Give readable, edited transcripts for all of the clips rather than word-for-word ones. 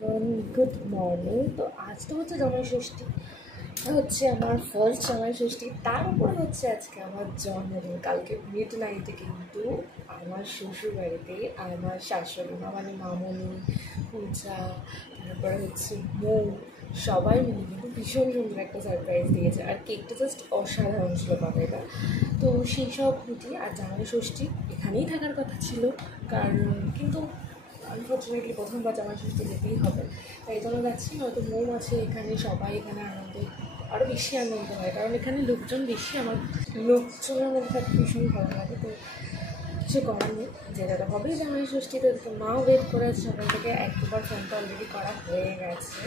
Good morning. তো আজ তো হচ্ছে জামাই ষষ্ঠী, এটা হচ্ছে আমার ফার্স্ট জামাই ষষ্ঠী। তার উপরে হচ্ছে আজকে আমার জন্মদিন। কালকে মিড নাইটে কিন্তু আমার শ্বশুর বাড়িতে আমার শাশুড়ি মা মানে মামনি, পূজা, তারপরে হচ্ছে মৌ, সবাই মিলে কিন্তু ভীষণ সুন্দর একটা সারপ্রাইজ দিয়েছে। আর কেকটা জাস্ট অসাধারণ ছিল বাবাইটা। তো সেই সব মিটিয়ে আর জামাই ষষ্ঠী এখানেই থাকার কথা ছিল, কারণ কিন্তু আনফর্চুনেটলি প্রথমবার জামাই ষষ্ঠী যেতেই হবে, তাই জন্য যাচ্ছি। হয়তো মোম আছে এখানে, সবাই এখানে আনন্দ আরও বেশি আনন্দ হয়, কারণ এখানে লোকজন বেশি। আমার লোকজনের মধ্যে থাকতে ভীষণ ভালো লাগে। তো কিছু করার নেই, যেটা হবেই জামাই ষষ্ঠীতে। তো মাও ওয়েট করে আছে সকাল থেকে, এক দুবার ফোনটা অলরেডি করা হয়ে গেছে।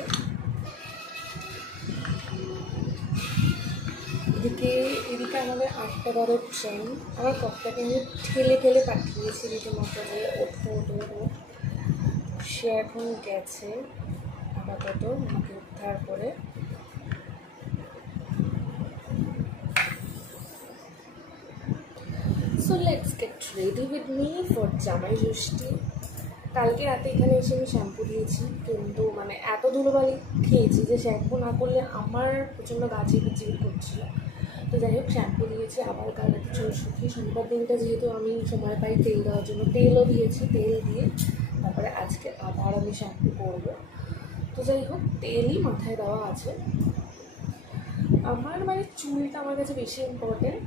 এদিকে আমাদের 8টা 12 ট্রেন। আমার কপটাকে আমি ঠেলে ঠেলে পাঠিয়েছি রীতিমতো, যে ওঠো ওঠো ওঠো। সে এখন গেছে আপাতত আমাকে উদ্ধার করে। So let's get ready with me for জামাই ষষ্ঠী। কালকে রাতে এখানে এসে আমি শ্যাম্পু দিয়েছি, কিন্তু মানে এত ধুলোবালি খেয়েছি যে শ্যাম্পু না করলে আমার প্রচণ্ড গা চিবিচিবি করছিল। তো যাই হোক, শ্যাম্পু দিয়েছি। আবার কাল রাতে চুল শুকিয়ে শনিবার দিনটা যেহেতু আমি সময় পাই তেল দেওয়ার জন্য, তেলও দিয়েছি। তেল দিয়ে তারপরে আজকে আবার আমি শ্যাম্পু করবো। তো যাই হোক, তেলই মাথায় দেওয়া আছে। আমার মানে চুলটা আমার কাছে বেশি ইম্পর্টেন্ট,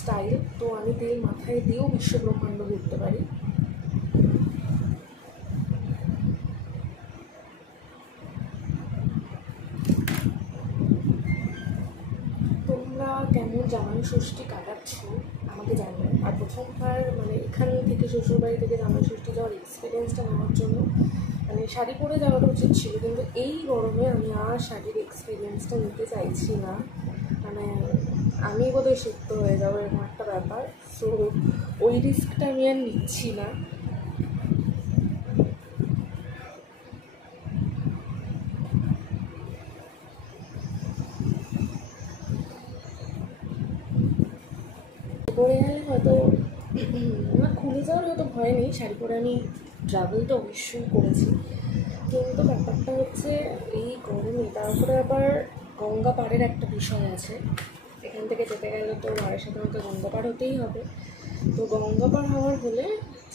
স্টাইল। তো আমি তেল মাথায় দিয়েও বিশ্ব ব্রহ্মাণ্ড ঘুরতে পারি। তোমরা কেমন জামাই ষষ্ঠী কাটাচ্ছ আমাকে জানবে। আর প্রথমবার মানে এখান থেকে শ্বশুরবাড়ি থেকে জামাই ষষ্ঠী যাওয়ার এক্সপিরিয়েন্সটা নেওয়ার জন্য মানে শাড়ি পরে যাওয়াটা উচিত ছিল, কিন্তু এই গরমে আমি আর শাড়ির এক্সপিরিয়েন্সটা নিতে চাইছি না। মানে আমি বোধহয় সিদ্ধ হয়ে যাবো, এরকম একটা ব্যাপার। সো ওই রিস্কটা আমি আর নিচ্ছি না। পরে গেলে হয়তো আমার খুলে যাওয়ার হয়তো ভয় নেই, শাড়ি পরে আমি ট্রাভেল তো অবশ্যই করেছি। কিন্তু ব্যাপারটা হচ্ছে এই গরমে তারপরে আবার গঙ্গা পাড়ের একটা বিষয় আছে। এখান থেকে যেতে গেলে তো বাড়ির সাথে আমাকে গঙ্গা পাড় হতেই হবে। তো গঙ্গা পাড় হওয়ার হলে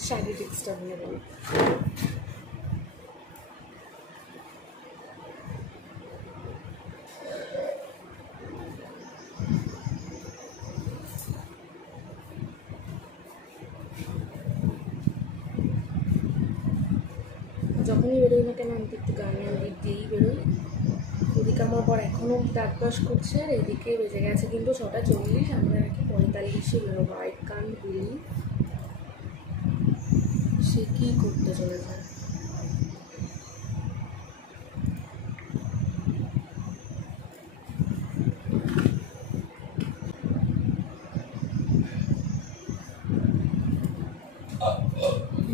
শাড়ির রিক্সটা নিয়ে নেব। যখনই বেরোই না কেন আমি একটু গানে লিপ দিয়েই বেরোই। ওদিকে আমার পর এখনও দাঁত ব্রাশ করছে, আর এদিকে বেজে গেছে কিন্তু 6টা 40। আমরা নাকি 45-এ বেরোবো। আই কান্ট বিলিভ সে কী করতে চলেছে।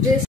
ড্রেস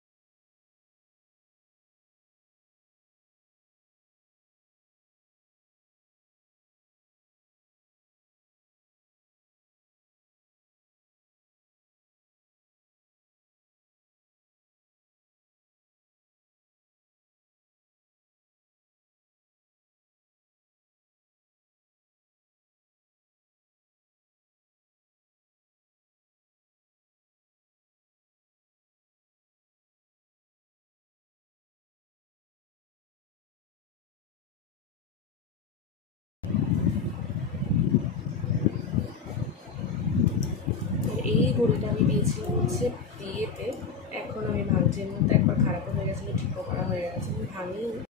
এই ঘড়িটা আমি দিয়েছিলাম হচ্ছে বিয়েতে। এখন আমি ভাঙছি, এর মধ্যে একবার খারাপ হয়ে গেছিলো, ঠিকও করা হয়ে গেছে, আমি ভাঙি।